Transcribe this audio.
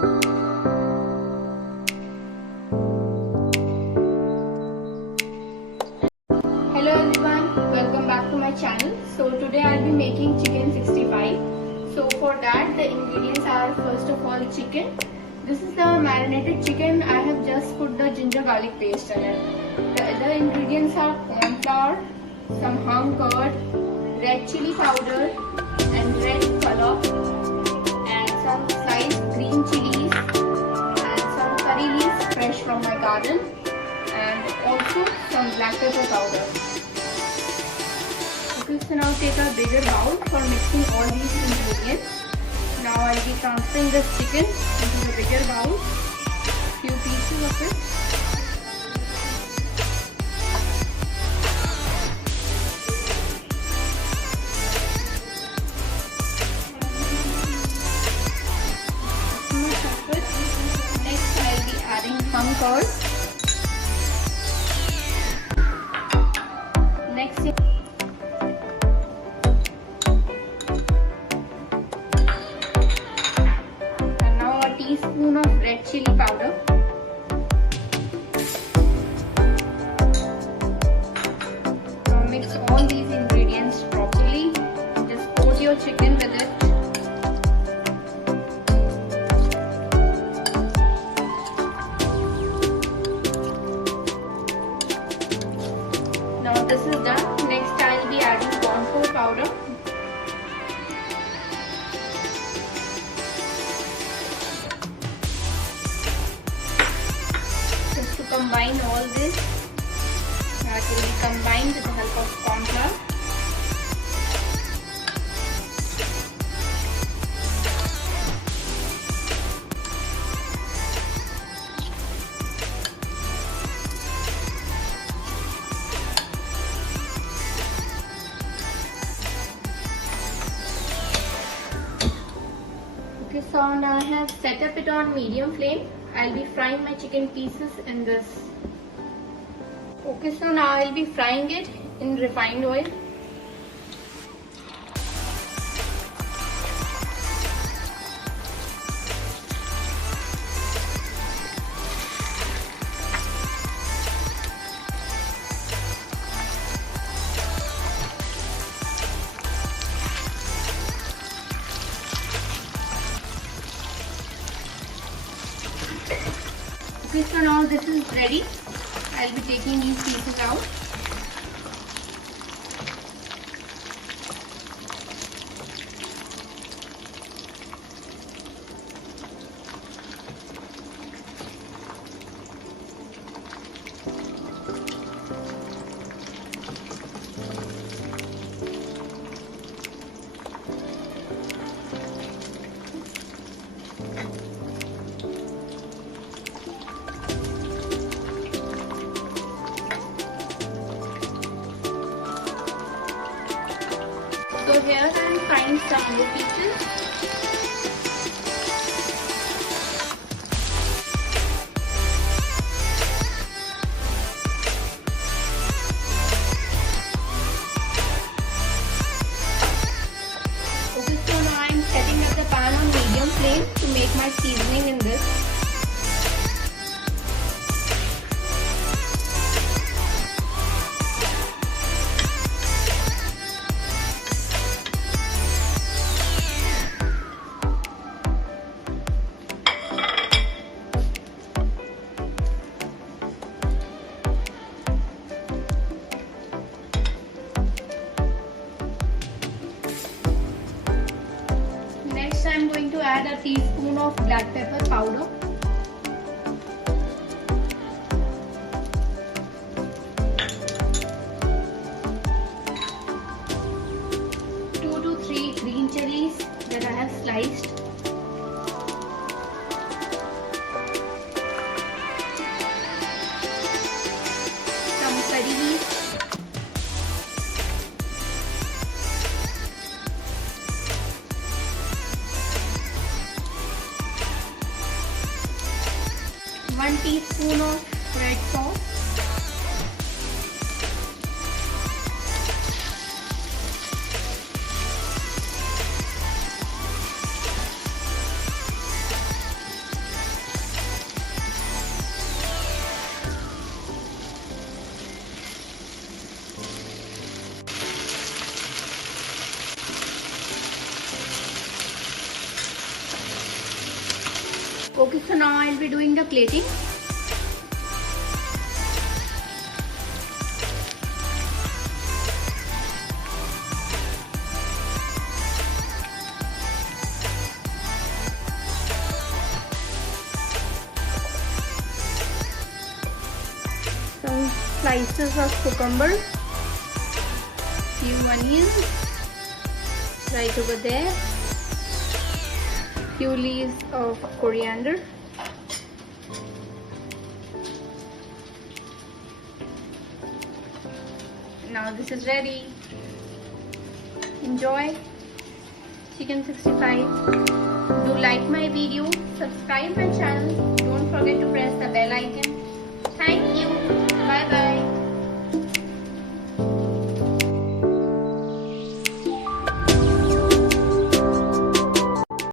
Hello everyone, welcome back to my channel. So today I'll be making chicken 65. So for that the ingredients are first of all chicken. This is the marinated chicken. I have just put the ginger garlic paste in it. The other ingredients are corn flour, some hung curd, red chili powder and red color, and some sliced green chilies and some curry leaves fresh from my garden, and also some black pepper powder. Okay, so now take a bigger bowl for mixing all these ingredients. Now I'll be transferring this chicken into the bigger bowl, few pieces of it. Next I'll be adding hung curd. Next teaspoon of red chili powder, now mix all these ingredients properly. Just coat your chicken with it. Now this is done. Next I will be adding corn flour powder. Combine all this. That will be combined with the help of corn flour. Okay, so now I have set up it on medium flame. I'll be frying my chicken pieces in this. Okay, so now I'll be frying it in refined oil. Okay, so now this is ready. I'll be taking these pieces out. So here I am frying some more pieces. Okay, so now I am setting up the pan on medium flame to make my seasoning in this. I am going to add a teaspoon of black pepper powder. Two to three green chilies that I have sliced. Some curry leaves. One teaspoon of red sauce. Okay, so now I'll be doing the plating. Some slices of cucumber, few onions right over there, few leaves of coriander, now this is ready. Enjoy chicken 65. Do like my video, subscribe my channel, don't forget to press the bell icon